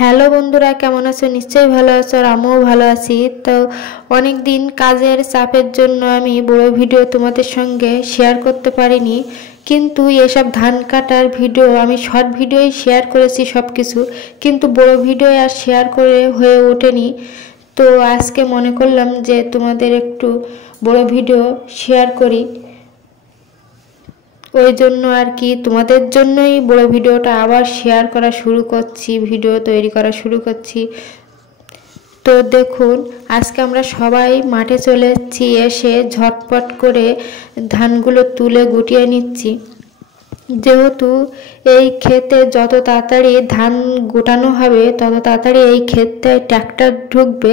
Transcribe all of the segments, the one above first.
Hello বন্ধুরা, কেমন আছো? নিশ্চয়ই ভালো আছো, আর আমিও ভালো আছি। তো অনেক দিন কাজের চাপের জন্য আমি বড় ভিডিও তোমাদের সঙ্গে শেয়ার করতে পারিনি, কিন্তু এসব ধান কাটার ভিডিও আমি শর্ট ভিডিওই শেয়ার করেছি সব কিছু, কিন্তু বড় ভিডিও আর শেয়ার করে হয়ে ওঠেনি। তো আজকে মনে করলাম যে তোমাদের একটু বড় ভিডিও শেয়ার করি, ওই জন্য আর কি তোমাদের জন্যই বড় ভিডিওটা আবার শেয়ার করা শুরু করছি, ভিডিও তৈরি করা শুরু করছি। তো দেখুন, আজকে আমরা সবাই মাঠে চলে এসেছি, এসে ঝটপট করে ধানগুলো তুলে গুটিয়ে নিচ্ছি। যেহেতু এই ক্ষেতে যত তাড়াতাড়ি ধান গোটানো হবে তত তাড়াতাড়ি এই ক্ষেতে ট্র্যাক্টর ঢুকবে।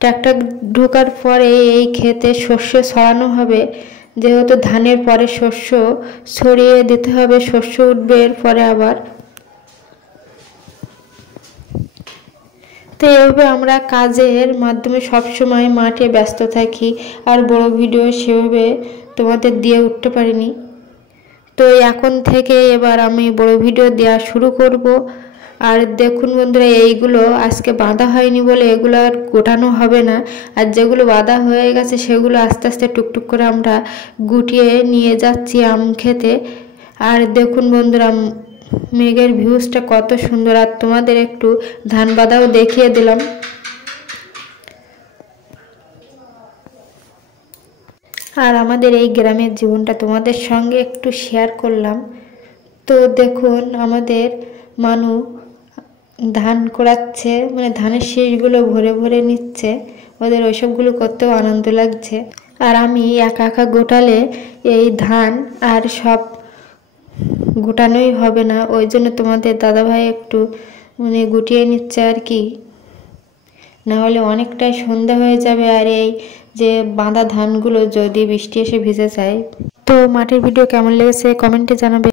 ট্র্যাক্টর ঢোকার পরে এই ক্ষেতে শস্য ছড়ানো হবে। যেহেতু ধানের পরে শস্য ছড়িয়ে দিতে হবে, শস্য উঠবে এরপরে আবার। তো এইভাবে আমরা কাজের মাধ্যমে সবসময় মাঠে ব্যস্ত থাকি, আর বড় ভিডিও সেভাবে তোমাদের দিয়ে উঠতে পারিনি। তো এখন থেকে এবার আমি বড় ভিডিও দেওয়া শুরু করব। আর দেখুন বন্ধুরা, এইগুলো আজকে বাঁধা হয়নি বলে এগুলো আর গোটানো হবে না, আর যেগুলো বাঁধা হয়ে গেছে সেগুলো আস্তে আস্তে টুকটুক করে আমরা গুটিয়ে নিয়ে যাচ্ছি আম খেতে। আর দেখুন বন্ধুরা, মেঘের ভিউজটা কত সুন্দর, আর তোমাদের একটু ধান বাঁধাও দেখিয়ে দিলাম। আর আমাদের এই গ্রামের জীবনটা তোমাদের সঙ্গে একটু শেয়ার করলাম। তো দেখুন, আমাদের মানু ধান কোড়াচ্ছে, মানে ধানের শীষগুলো ভরে ভরে নিচ্ছে, ওদের ওইসবগুলো করতেও আনন্দ লাগছে। আর আমি একা একা গোটালে এই ধান আর সব গোটানোই হবে না, ওই জন্য তোমাদের দাদাভাই একটু মানে গুটিয়ে নিচ্ছে আর কি, নাহলে অনেকটাই সন্ধ্যা হয়ে যাবে। আর এই যে বাঁধা ধানগুলো যদি বৃষ্টি এসে ভিজে যায়। তো মাঠের ভিডিও কেমন লেগেছে কমেন্টে জানাবে।